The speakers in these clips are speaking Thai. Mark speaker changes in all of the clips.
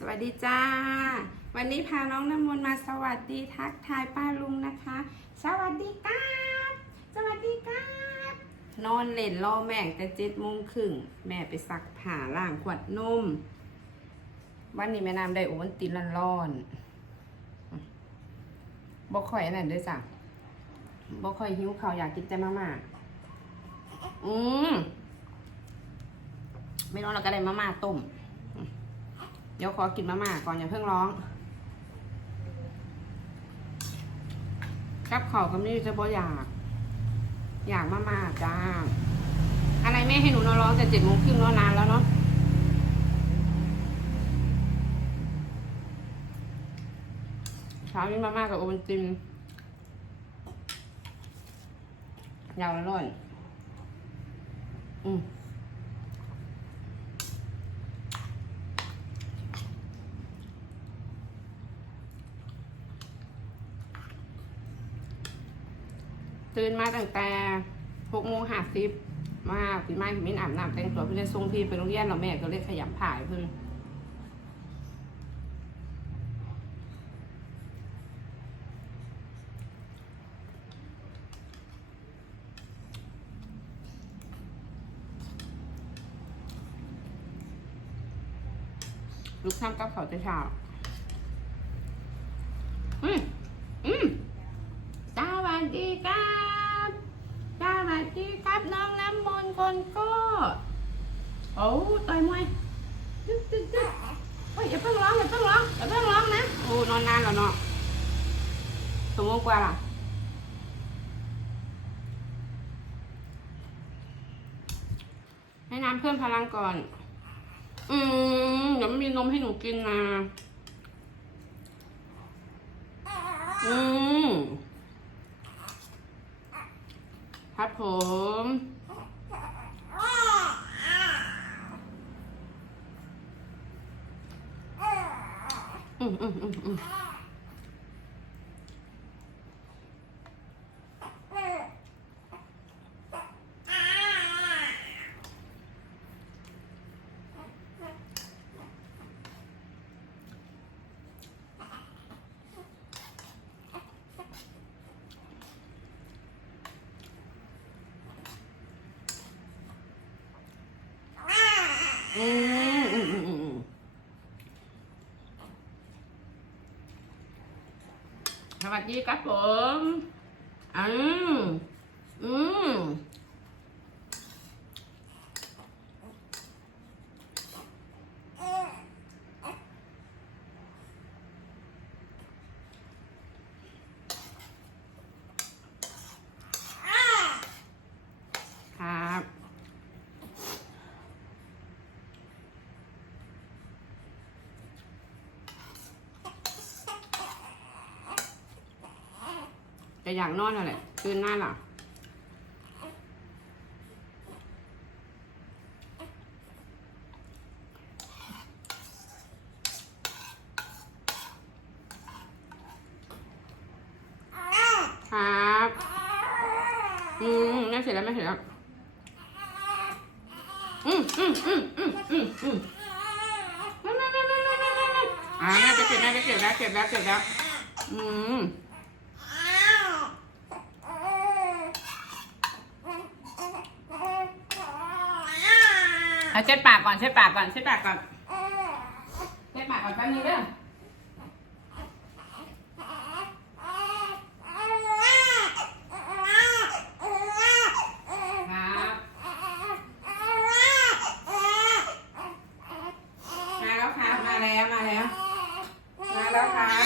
Speaker 1: สวัสดีจ้า วันนี้พาน้องน้ำมนต์มาสวัสดีทักทายป้าลุงนะคะ สวัสดีครับ สวัสดีครับ นอนเล่นรอแม่งแต่เจ็ดโมงครึ่งแม่ไปซักผ้าล้างขวดนมวันนี้แม่น้ำได้โอวันตินร้อนๆบ่ค่อยอันนั้นด้วยจ้ะบ่ค่อยหิวข้าวอยากกินแต่มาม่าอืมไม่ร้อนเราก็ได้มาม่าต้ม เดี๋ยวขอกินมาม่าก่อนอย่าเพิ่งร้องกับเขาวกับนี่จะบ่อยาก อยากมาม่าจ้า อะไรแม่ให้หนูนอนร้องแต่เจ็ดโมงครึ่งนอนนานแล้วเนาะเช้านี้มาม่ากับโอวัลตินยาวอร่อย อืม ตื่นมาตั้งแต่หกโมงห้าสิบมาพี่ไม้พี่มิ้นอาบน้ำแต่งตัวเพื่อนส่งพี่ไปโรงเรียนเราแม่ก็เลยขยำผ่ายเพื่อนลูกทำกับเขาวแต่เช้าอืมอืม สวัสดีครับสวัสดีครับน้องน้ำมนต์ คนก็โอ้ต่อยมวยตึ๊ดตึ๊ดตึ๊ดเฮ้ยอย่าเพิ่งร้องอย่าเพิ่งร้องอย่าเพิ่งร้องนะโอ้นอนนานแล้วเนาะสมมติกว่าล่ะให้น้ำเพิ่มพลังก่อน อืมเดี๋ยวไม่มีนมให้หนูกินนะอืมครับผม うんう。 วัสดีครับผม อืมอืมครับ จะอยากนอนอะไรคืนหน้าหรอครับอืมไม่เสร็จแล้วไม่เสร็จแล้วอืมอืมอืมอืมอืมอืมมามามามามามามาอ่าแม่จะเก็บแม่จะเก็บแล้วเก็บแล้วเก็บแล้วอืม เอาเช็ดปากก่อนเช็ดปากก่อนเช็ดปากก่อนเช็ดปากก่อนแป๊บนึงเด้อมาแล้วครับมาแล้วมาแล้วครับ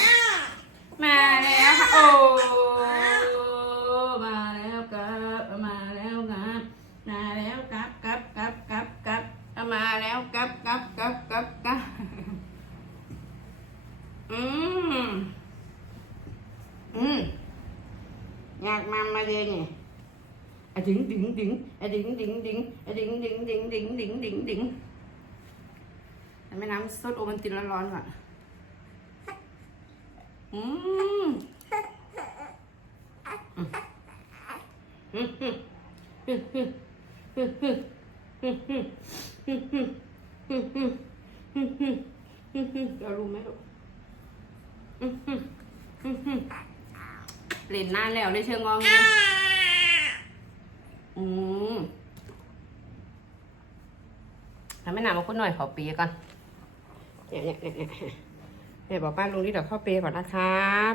Speaker 1: มาแล้วค่ะ โอ้ แล้วครับครับครับครับครับอืมอืมอยากมามาเลยนี่อะดึงดึงดึงอะดึงดึงดึงอะดึงดึงดึงดึงดึงดึงดึงแต่แม่น้ำซดโอมันตินร้อนๆว่ะอืมอื้ อหือเรารู้ไหมลูกอื้อหืออื้อหือเล่นนานแล้วเลยเชิงงองเงี้ยอืมทำให้หนามาคุณหน่อยขอปีก่อนเนี่ยเนี่ยเนี่ยเนี่ยบอกป้าลุงนี่เดี๋ยวข้าเปย์ก่อนนะครับ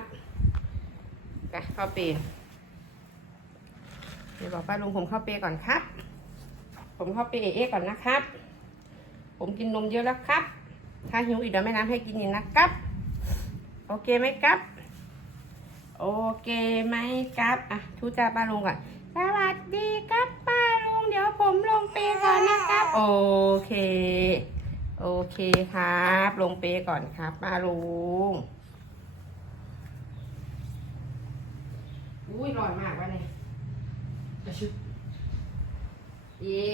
Speaker 1: ไปข้าเปย์เดี๋ยวบอกป้าลุงผมข้าเปย์ก่อนครับ ผมข้าเปย์เอเอก่อนนะครับ ผมกินนมเยอะแล้วครับ ถ้าหิวอีกเดี๋ยวแม่น้ำให้กินอีกนะครับ โอเคไหมครับ โอเคไหมครับ อะทูจ้าป้าลุงก่อน สวัสดีครับป้าลุง เดี๋ยวผมลงเปย์ก่อนนะครับ โอเค โอเคครับ ลงเปย์ก่อนครับป้าลุง อุ้ยร้อนมากวะเนี่ยอะชุบ เย้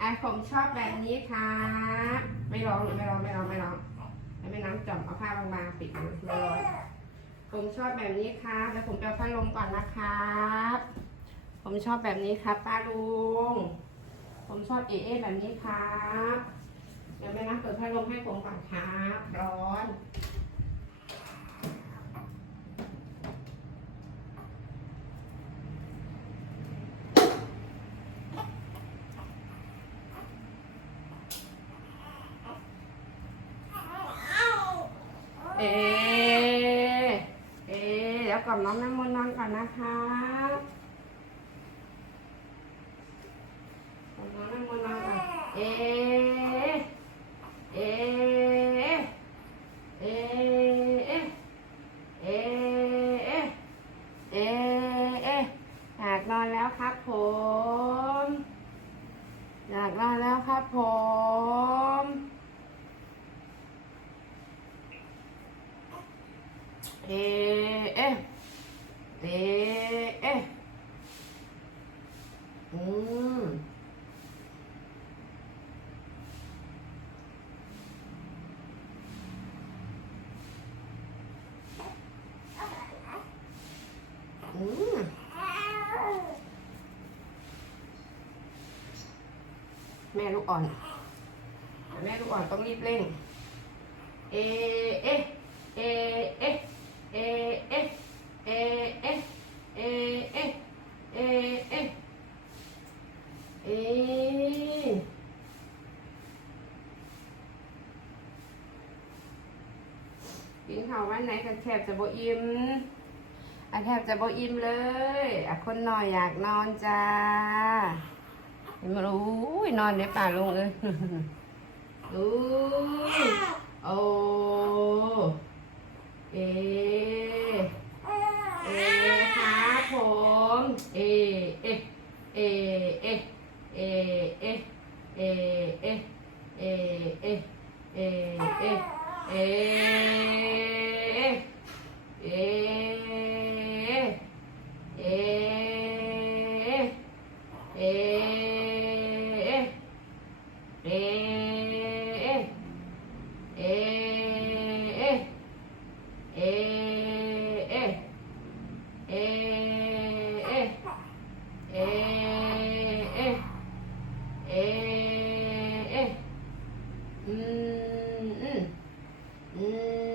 Speaker 1: อะผมชอบแบบนี้ครับไม่ร้องไม่ร้องไม่ร้องไม่ร้องให้แม่น้ำจ่อมเอาผ้าบางๆปิดมันร้อนผมชอบแบบนี้ครับแล้วผมจะพัดลมก่อนนะครับ ผมชอบแบบนี้ครับป้าลุงผมชอบเอเอแบบนี้ครับ เดี๋ยวแม่น้ำเปิดพัดลมให้ผมก่อนครับ ร้อน เอ เอเดี๋ยวกล่อนน้องน้ำมนต์นอนก่อนนะครับกล่อมน้องน้ำมนต์นอนก่อนเอเอ เอ เอ เอ เอ เอ อยากนอนแล้วครับผม อยากนอนแล้วครับผม เอ เอ เอ เอ อืมอืมแม่ลูกอ่อน แม่ลูกอ่อนต้องรีบเร่ง เอ เอ เอ เอ เอ เอ เอ เอ เอ เอ เอ เอ เอกินข้าววันไหนกันแทบจะบอิ่มอะแทบจะบอิ่มเลยอะคนหน่อยอยากนอนจ้าเห็นมารู้ยนอนในป่าลงเอ้ยอู้โอ้เอเอครับผม เอ เอ เอ เอ เอเอเอเอเอเ Hum.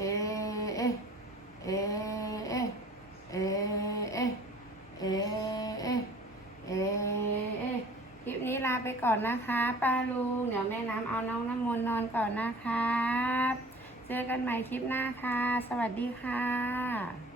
Speaker 1: เอเอเอเอเอเอเอเอคลิปนี้ลาไปก่อนนะคะป้าลุงเดี๋ยวแม่น้ำเอาน้องน้ำมนต์นอนก่อนนะครับ เจอกันใหม่คลิปหน้าค่ะ สวัสดีค่ะ